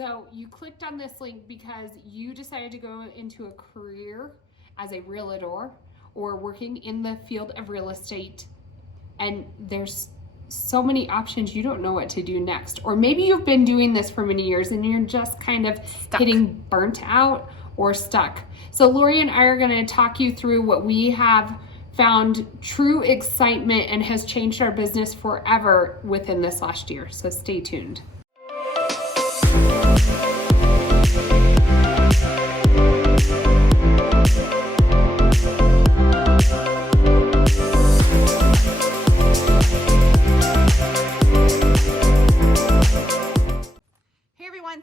So you clicked on this link because you decided to go into a career as a realtor or working in the field of real estate, and there's so many options, you don't know what to do next. Or maybe you've been doing this for many years and you're just kind of getting burnt out or stuck. So Lori and I are going to talk you through what we have found true excitement and has changed our business forever within this last year. So stay tuned.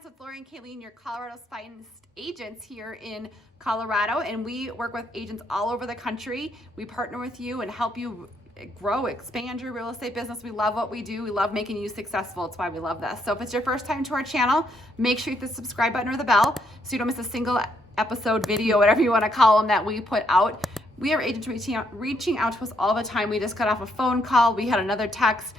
So it's Lori and Kayleen, your Colorado's finest agents here in Colorado, and we work with agents all over the country. We partner with you and help you grow, expand your real estate business. We love what we do. We love making you successful. It's why we love this. So if it's your first time to our channel, make sure you hit the subscribe button or the bell so you don't miss a single episode, video, whatever you want to call them, that we put out. We have agents reaching out to us all the time. We just got off a phone call. We had another text.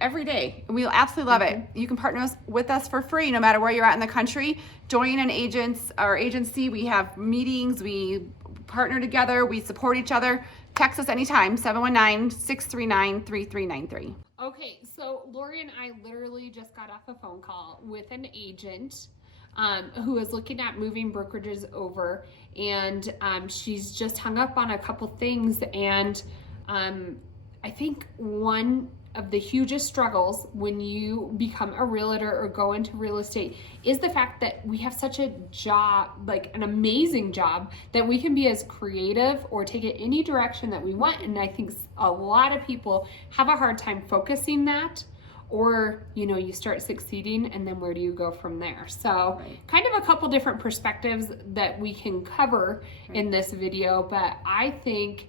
Every day. We absolutely love it. You can partner with us for free no matter where you're at in the country. Join an agency. We have meetings. We partner together. We support each other. Text us anytime, 719-639-3393. Okay, so Lori and I literally just got off a phone call with an agent who is looking at moving brokerages over, and she's just hung up on a couple things. And I think one of the hugest struggles when you become a realtor or go into real estate is the fact that we have such a job, like an amazing job, that we can be as creative or take it any direction that we want. And I think a lot of people have a hard time focusing that, or, you know, you start succeeding and then where do you go from there? So kind of a couple different perspectives that we can cover in this video, but I think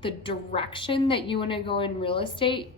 the direction that you want to go in real estate,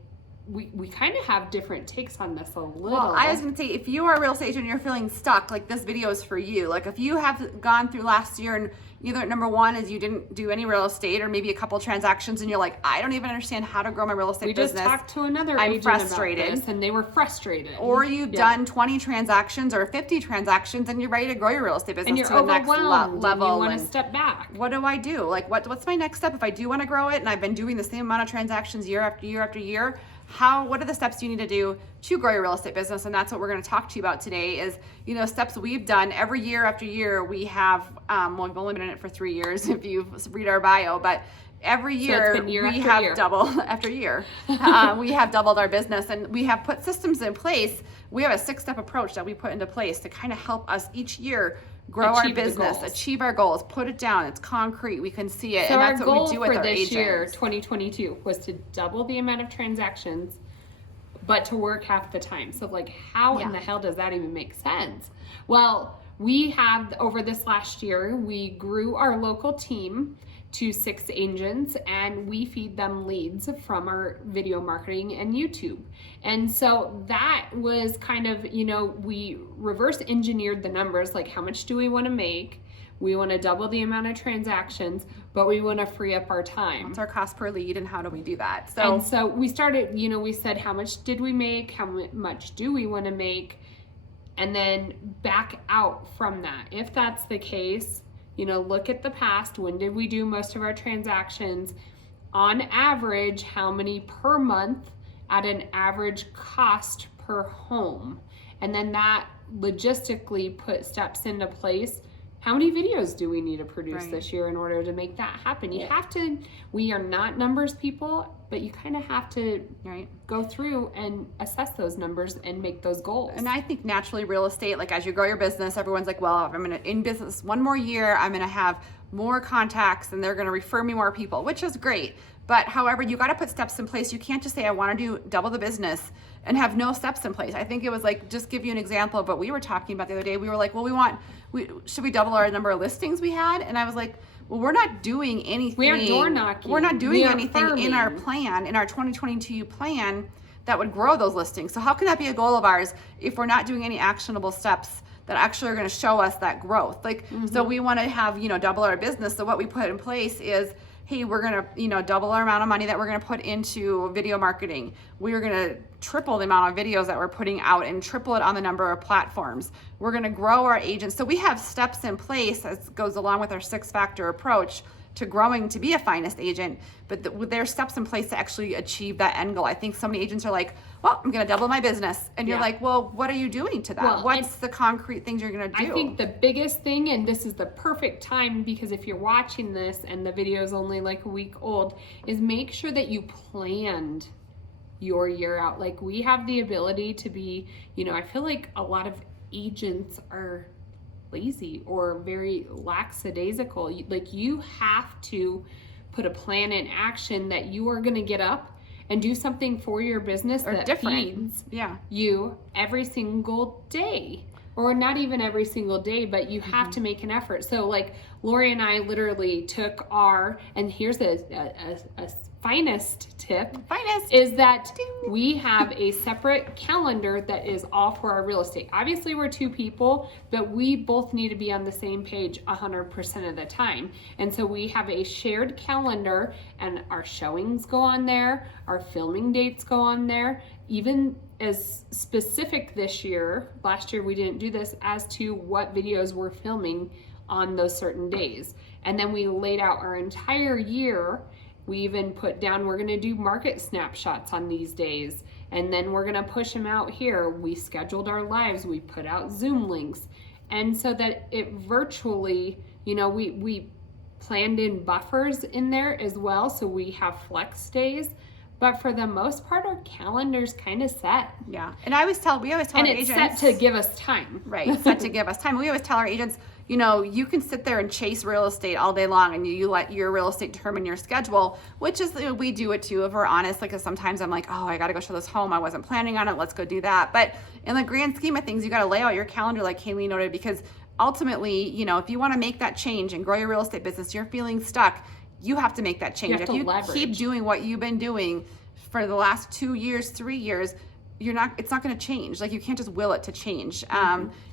we kind of have different takes on this a little. Well, I was going to say, if you are a real estate agent and you're feeling stuck, like this video is for you. Like if you have gone through last year and either number one is you didn't do any real estate, or maybe a couple transactions and you're like, I don't even understand how to grow my real estate business. We just talked to another I'm agent frustrated. about this and they were frustrated. Or you've done 20 transactions or 50 transactions and you're ready to grow your real estate business and you're to the next level. And you want to step back. What do I do? Like what's my next step if I do want to grow it and I've been doing the same amount of transactions year after year after year? What are the steps you need to do to grow your real estate business? And that's what we're going to talk to you about today is, you know, steps we've done every year after year. We have, we've only been in it for 3 years if you read our bio, but every year we have doubled after year. We have doubled our business, and we have put systems in place. We have a 6-step approach that we put into place to kind of help us each year grow our business, achieve our goals, put it down. It's concrete. We can see it. So and that's what we do with our agents. Our goal for this year, 2022, was to double the amount of transactions, but to work half the time. So like, how in the hell does that even make sense? Well, we have, over this last year, we grew our local team to 6 agents, and we feed them leads from our video marketing and YouTube. And so that was kind of, you know, we reverse engineered the numbers, like how much do we want to make? We want to double the amount of transactions, but we want to free up our time. What's our cost per lead and how do we do that? So we started, you know, we said, how much did we make? How much do we want to make? And then back out from that. If that's the case, you know, look at the past. When did we do most of our transactions? On average, how many per month at an average cost per home? And then that logistically put steps into place. How many videos do we need to produce this year in order to make that happen? You have to, we are not numbers people, but you kind of have to go through and assess those numbers and make those goals. And I think naturally real estate, like as you grow your business, everyone's like, well, if I'm in business one more year, I'm going to have more contacts and they're going to refer me more people, which is great. But however, you got to put steps in place. You can't just say, I want to do double the business and have no steps in place. I think it was like, just give you an example of what we were talking about the other day. We were like, well, should we double our number of listings we had? And I was like, well, we're not doing anything. We are door knocking. We're not doing anything in our plan, in our 2022 plan that would grow those listings. So how can that be a goal of ours if we're not doing any actionable steps that actually are going to show us that growth? Like, so we want to have, you know, double our business. So what we put in place is, hey, we're going to, double our amount of money that we're going to put into video marketing. We're going to triple the amount of videos that we're putting out and triple it on the number of platforms. We're going to grow our agents. So we have steps in place that goes along with our 6-factor approach to growing to be a finest agent, but there's steps in place to actually achieve that end goal. I think so many agents are like, well, I'm going to double my business. And you're like, well, what are you doing to that? Well, what's the concrete things you're going to do? I think the biggest thing, and this is the perfect time, because if you're watching this and the video is only like a week old, is make sure that you planned your year out. Like, we have the ability to be, I feel like a lot of agents are lazy or very lackadaisical. Like, you have to put a plan in action that you are going to get up and do something for your business that feeds you every single day. Or not even every single day, but you have to make an effort. So like Lori and I literally took and here's a finest tip, is that we have a separate calendar that is all for our real estate. Obviously we're 2 people, but we both need to be on the same page 100% of the time. And so we have a shared calendar, and our showings go on there, our filming dates go on there, even as specific this year. Last year we didn't do this, as to what videos we're filming on those certain days. And then we laid out our entire year. We even put down, we're gonna do market snapshots on these days, and then we're gonna push them out here. We scheduled our lives, we put out Zoom links. And so that it virtually, we planned in buffers in there as well, so we have flex days. But for the most part, our calendar's kind of set. Yeah. And we always tell our agents. And it's set to give us time. Right. Set to give us time. We always tell our agents, you can sit there and chase real estate all day long, and you let your real estate determine your schedule, which is, we do it too, if we're honest. Like, sometimes I'm like, oh, I got to go show this home. I wasn't planning on it. Let's go do that. But in the grand scheme of things, you got to lay out your calendar, like Kayleen noted, because ultimately, if you want to make that change and grow your real estate business, you're feeling stuck, you have to make that change. If you keep doing what you've been doing for the last 2 years, 3 years, it's not going to change. Like, you can't just will it to change.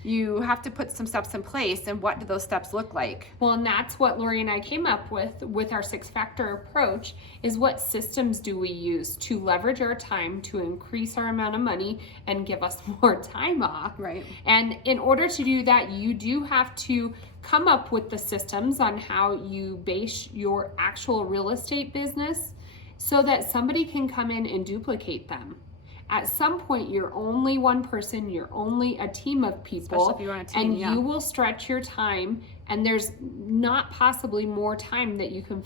You have to put some steps in place. And what do those steps look like? Well, and that's what Lori and I came up with our 6-factor approach, is what systems do we use to leverage our time to increase our amount of money and give us more time off. Right. And in order to do that, you do have to come up with the systems on how you base your actual real estate business, so that somebody can come in and duplicate them. At some point, you're only one person, you're only a team of people, especially if you're on a team, and you will stretch your time, and there's not possibly more time that you can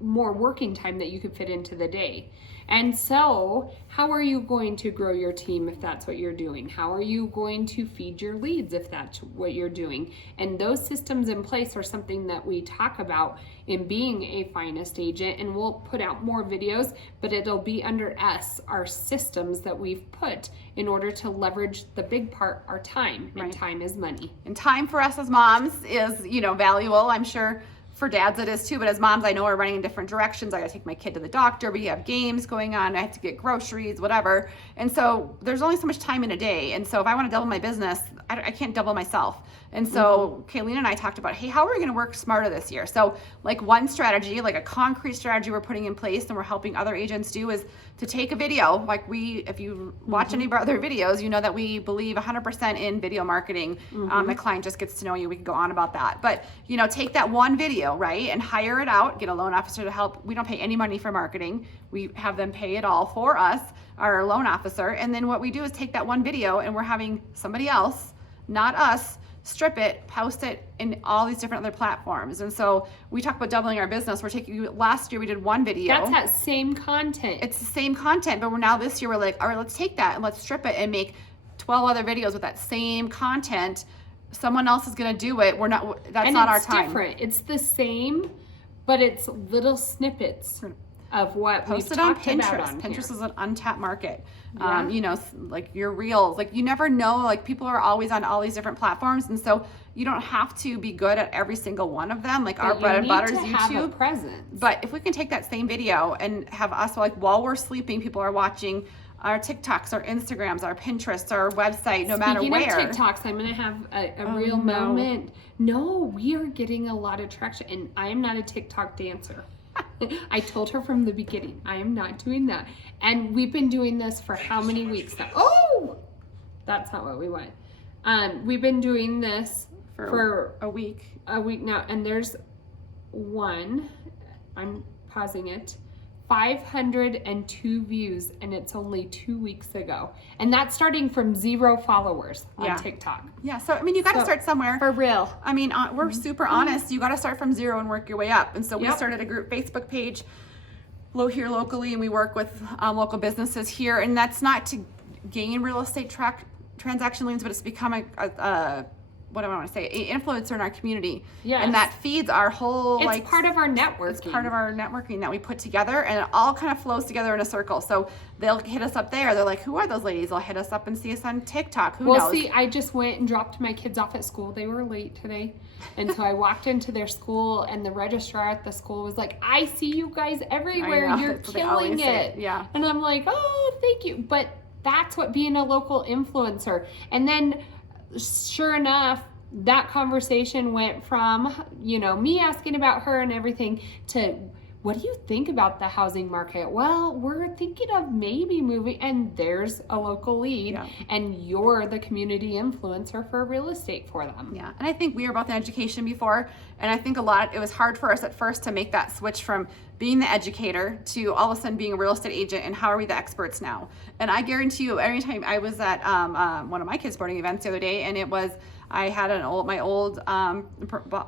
more working time that you can fit into the day. And so, how are you going to grow your team if that's what you're doing? How are you going to feed your leads if that's what you're doing? And those systems in place are something that we talk about in being a finest agent, and we'll put out more videos, but it'll be under our systems that we've put in order to leverage the big part, our time. And time is money. And time for us as moms is, valuable. I'm sure for dads it is too, but as moms, I know we're running in different directions. I gotta take my kid to the doctor, we have games going on, I have to get groceries, whatever. And so there's only so much time in a day. And so if I wanna double my business, I can't double myself. And so Kayleen and I talked about, hey, how are we gonna work smarter this year? So like, one strategy, like a concrete strategy we're putting in place and we're helping other agents do, is to take a video. Like, if you watch any of our other videos, you know that we believe 100% in video marketing. The client just gets to know you. We can go on about that. But, take that one video, right, and hire it out, get a loan officer to help. We don't pay any money for marketing. We have them pay it all for us, our loan officer. And then what we do is take that one video, and we're having somebody else, not us, strip it, post it in all these different other platforms. And so we talk about doubling our business. Last year we did one video. That's that same content. It's the same content, but this year we're like, all right, let's take that and let's strip it and make 12 other videos with that same content. Someone else is going to do it. That's not our time. It's different. It's the same, but it's little snippets of what we've talked about on here. Pinterest is an untapped market. Like your reels, like, you never know, like, people are always on all these different platforms, and so you don't have to be good at every single one of them. Like, our bread and butter is YouTube. Have a presence. But if we can take that same video and have us, like, while we're sleeping, people are watching our TikToks, our Instagrams, our Pinterests, our website, no matter where. Speaking of TikToks, I'm going to have a real moment. No, we are getting a lot of traction, and I am not a TikTok dancer. I told her from the beginning, I am not doing that. And we've been doing this for how many weeks now? Oh, that's not what we want. We've been doing this for a week. A week now, and there's one, I'm pausing it, 502 views, and it's only 2 weeks ago. And that's starting from 0 followers on TikTok. Yeah, so I mean, you got to start somewhere. For real. I mean, we're super honest. You got to start from 0 and work your way up. And so we started a group Facebook page here locally, and we work with local businesses here. And that's not to gain real estate transaction leads, but it's become a what do I want to say, an influencer in our community. Yes. And that feeds our whole, it's part of our networking. It's part of our networking that we put together, and it all kind of flows together in a circle. So they'll hit us up there. They're like, who are those ladies? They'll hit us up and see us on TikTok. Who knows? Well, see, I just went and dropped my kids off at school. They were late today. And so I walked into their school, and the registrar at the school was like, I see you guys everywhere. You're killing it. Yeah. And I'm like, oh, thank you. But that's what being a local influencer. And then sure enough, that conversation went from, me asking about her and everything to, what do you think about the housing market? Well, we're thinking of maybe moving, and there's a local lead, and you're the community influencer for real estate for them. Yeah, and I think we were both in education before, and I think it was hard for us at first to make that switch from being the educator to all of a sudden being a real estate agent, and how are we the experts now? And I guarantee you, every time I was at one of my kids' sporting events the other day, and it was, I had my old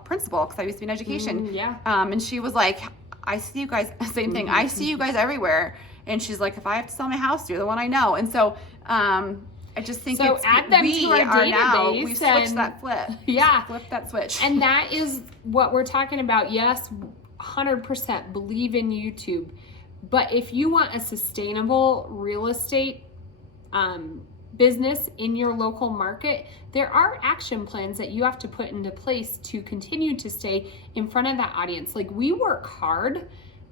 principal, because I used to be in education, and she was like, I see you guys, same thing, I see you guys everywhere. And she's like, if I have to sell my house, you're the one I know. And so I just think add them to our database. We switched that flip. Yeah. Flip that switch. And that is what we're talking about. Yes, 100% believe in YouTube. But if you want a sustainable real estate business in your local market, there are action plans that you have to put into place to continue to stay in front of that audience. Like, we work hard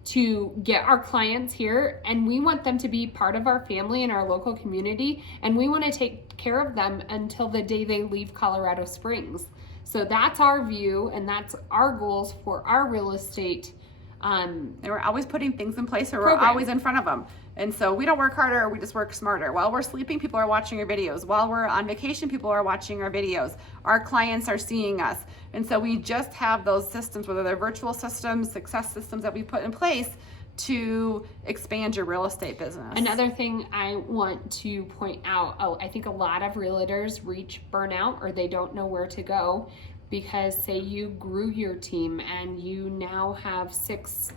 to get our clients here, and we want them to be part of our family and our local community, and we want to take care of them until the day they leave Colorado Springs. So that's our view, and that's our goals for our real estate. And we're always putting things in place, or we're always in front of them. And so we don't work harder, we just work smarter. While we're sleeping, people are watching our videos. While we're on vacation, people are watching our videos. Our clients are seeing us. And so we just have those systems, whether they're virtual systems, success systems that we put in place to expand your real estate business. Another thing I want to point out, I think a lot of realtors reach burnout, or they don't know where to go, because say you grew your team and you now have 6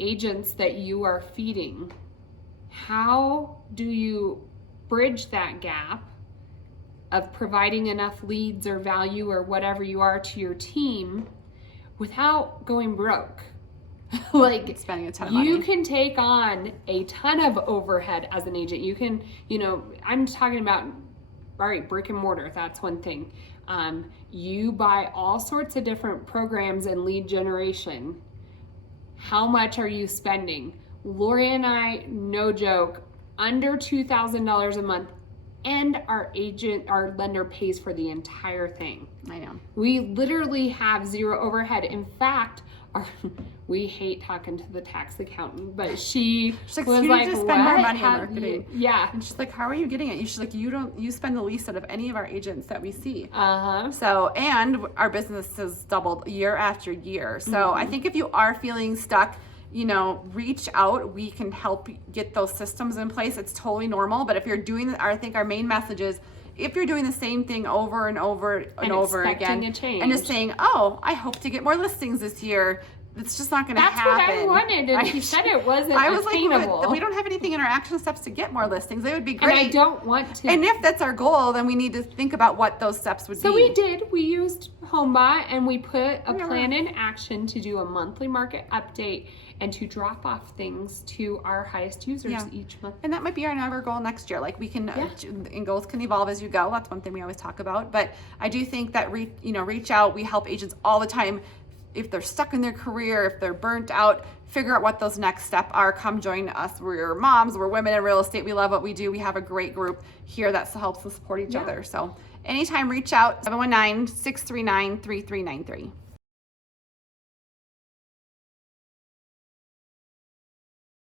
agents that you are feeding. How do you bridge that gap of providing enough leads or value or whatever you are to your team without going broke? Like, spending a ton of money. You can take on a ton of overhead as an agent. You can, I'm talking about, all right, brick and mortar, that's one thing. You buy all sorts of different programs and lead generation. How much are you spending? Lori and I, no joke, under $2,000 a month, and our lender pays for the entire thing. I know. We literally have 0 overhead. In fact, we hate talking to the tax accountant, but she's like, was you like, need to spend more money on marketing. Yeah. And she's like, how are you getting it? She's like, you spend the least out of any of our agents that we see. Uh-huh. So, and our business has doubled year after year. So I think if you are feeling stuck, reach out. We can help get those systems in place. It's totally normal. But if you're doing, I think our main message is, if you're doing the same thing over and over and over again, and just saying, oh, I hope to get more listings this year, it's just not going to happen. That's what I wanted, and he said it wasn't attainable. Like, we don't have anything in our action steps to get more listings. They would be great. And I don't want to. And if that's our goal, then we need to think about what those steps would be. So we did. We used HomeBot, and we put a plan in action to do a monthly market update and to drop off things to our highest users each month. And that might be our goal next year. Like, we can, and goals can evolve as you go. That's one thing we always talk about. But I do think that reach out. We help agents all the time. If they're stuck in their career, if they're burnt out, figure out what those next steps are. Come join us. We're moms, we're women in real estate. We love what we do. We have a great group here that helps us support each other. So anytime, reach out, 719-639-3393.